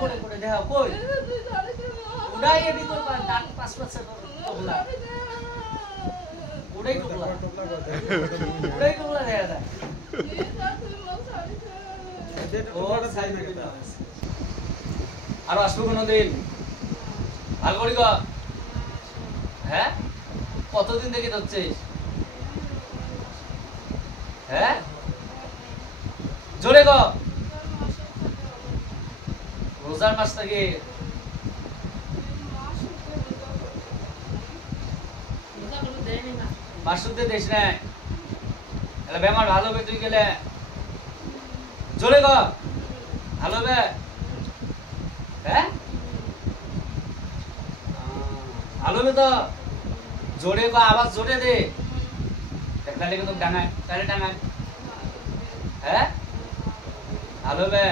করে দেখাও কই উড়াই এডি তোর দাঁত পাঁচ পাঁচটা টোকলা উড়াই টোকলা দেখা যায় আর আসবো কোনোদিন ভালো করি গো হ্যাঁ কতদিন থেকে ধরছিস হ্যাঁ জোরে গো রোজার মাস থেকে মাসুদে দেশ নাই এলা বেমার ভালো হবে তুই গেলে জোরে গো ভালো হবে হ্যাঁ ভালো হবে তো জোরে গো আওয়াজ জোরে দে তাহলে কিন্তু ডাঙায় তাহলে ডাঙায় হ্যাঁ ভালো হবে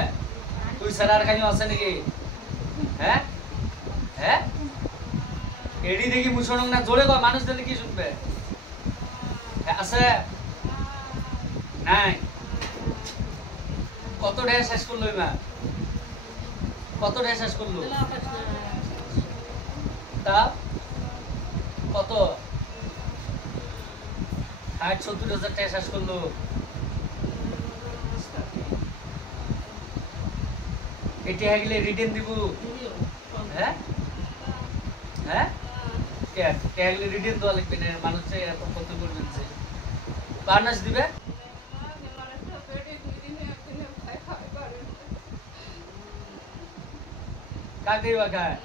তুই ছাড়া আর কাহিনী আছে নাকি হ্যাঁ হ্যাঁ এডি দেখি মুসলমান না জোরে গো মানুষ দিলে কি শুনবে আছে নাই কত ঢের শেষ করলো মা কত ঢের শেষ করলো তা কত 60-70,000 টাকা শেষ করলো এটি হয়ে রিটার্ন দিব হ্যাঁ হ্যাঁ কে রিটার্ন দেওয়া লিখবে না মানুষে এত কত করবেন যে বার্নাস দিবে কাকে দিবা খায়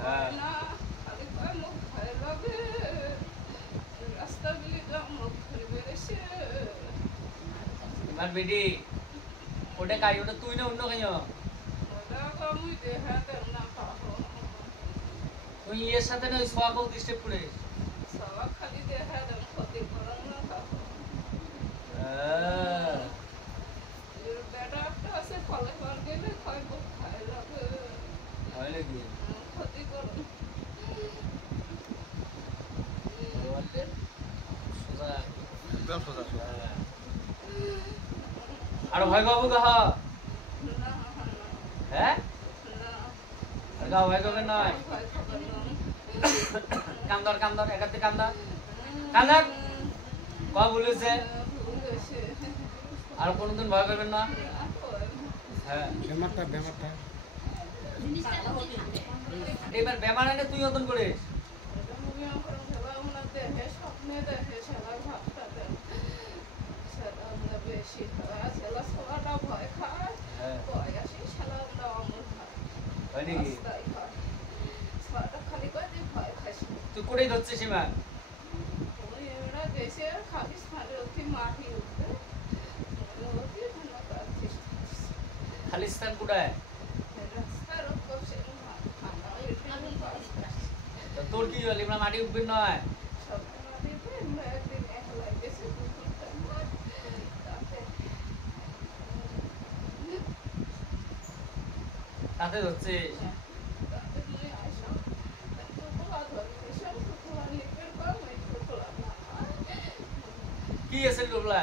হ্যাঁ বেটি ওটা কাই ওটা তুই না অন্য কাই তুই এর সাথে না ওই সোয়াগও ডিস্টার্ব করে খালি দেখা দেন ক্ষতি করার না বেটা একটা আছে ফলে কর গেলে খাইব খাই যাবে হয় নাকি ক্ষতি করুন আর ভয় পাবো গা হ্যাঁ আর গা ভয় পাবেন নয় কান্দর কান্দর একাতে কান্দর কান্দর ক বলেছে আর কোনদিন ভয় পাবেন না হ্যাঁ বেমারটা এবার বেমার এনে তুই নতুন করিস তুই কোথায় ধরছিস সীমা খালিস্তান কোথায় তোর কি হল এমন মাটি উঠবেন নয় তাতে হচ্ছে কি আছে টোপলা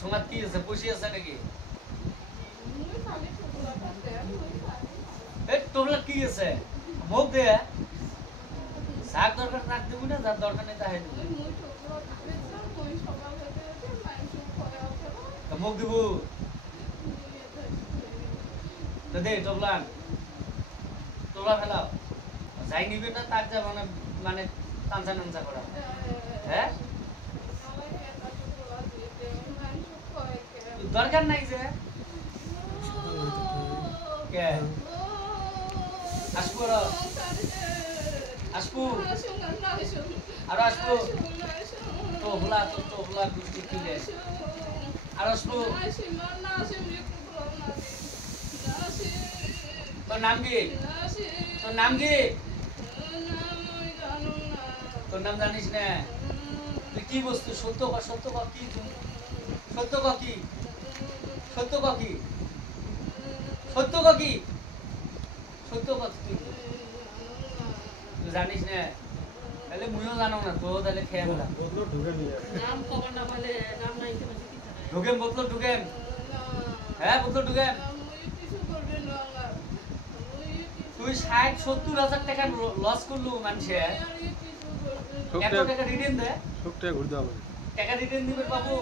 ছোঙাত কি আছে বসে আছে নাকি টোপলা কি আছে মুখ দে শাক দরকার রাখ দেবো না যার দরকার নেই তাই মুখ দিব দে টোপলা টোপলা ফেলাও যাই নিবে না তার যা মানে তানসা নানসা করা হ্যাঁ দরকার নাই যে কে আসবো আসবো আর আসবো টোপলা গুষ্টি কিলে আর আসবো তোর নাম কি? তোর নাম কি? তোর নাম জানিস না? তুই কি বস্তু? সত্য ক কি তুই? সত্য ক কি? সত্য ক কি? সত্য ক কি? সত্য ক তুই? তুই জানিস না? তাহলে মুইও জানো না, তো তাহলে খেয়ে বলা। নাম খবর না পালে নাম নাই কেন কি থাকে? ঢুকেম বোতল ঢুকেম। হ্যাঁ বোতল ঢুকেম। তুই 60-70 হাজার টাকা লস করলু মানুষে। এত টাকা রিটার্ন দে। টাকা রিটার্ন দিবে বাবু।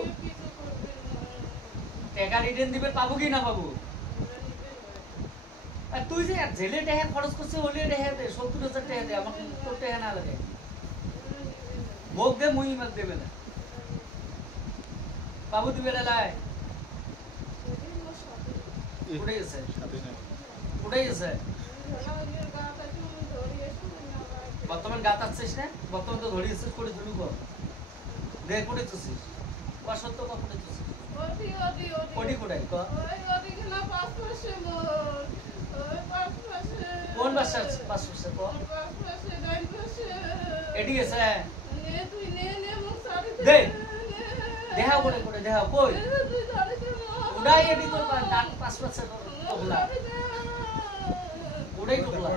টাকা রিটার্ন দিবে পাবো কি না পাবো? আর তুই যে জেলে টাকা খরচ করছিস ওলে টাকা দে, 70,000 টাকা দে, আমাকে তোর টাকা না লাগে। মুখ দে মুই মাক দেবে না। বাবু দিবে না লাই। উড়ে গেছে। উড়ে গেছে। বর্তমান গাত আসছিস না? বর্তমান তো ধরিয়েছিস করে শুরু কর। দেখ করে তুছিস। সত্য ক করে তুছিস। কোটি কোটাই ক। কোন বাসা আছে? 500 ক। এডি গেছে। দে। দেখাও করে করে দেখাও কই। উড়াই এডি তোর দাঁত 500 টকলা। উড়াই টকলা।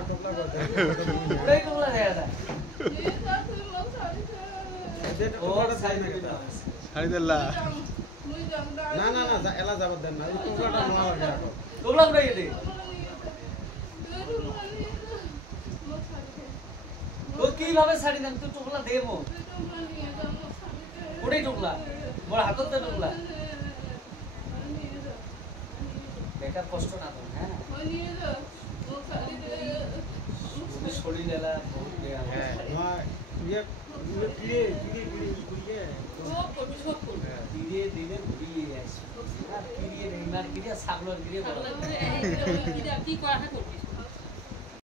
উড়াই টকলা দেখা যায়। ও হারিদাল্লা না না না এলা যাবার দেন না ওই টুকরাটা নেওয়া লাগে এখন টকলা উড়াই এডি। তো কিভাবে ছাড়ি দেন? তুই টকলা দেবো। উড়াই টকলা। বড় হাততে টকলা। বেকার কষ্ট না তো, হ্যাঁ? শরীর এলা বহুত দেয়া। হ্যাঁ নয় ইয়ে পিড়ে পিড়ে পিড়ে পিড়ে সব করবি সব করবি। ধীরে ধীরে ঘুরিয়ে আসি। আর কিরিয়ে নেই, আর কিরিয়ে ছাগলের কিরিয়ে বড়। তাহলে কি করা করবি?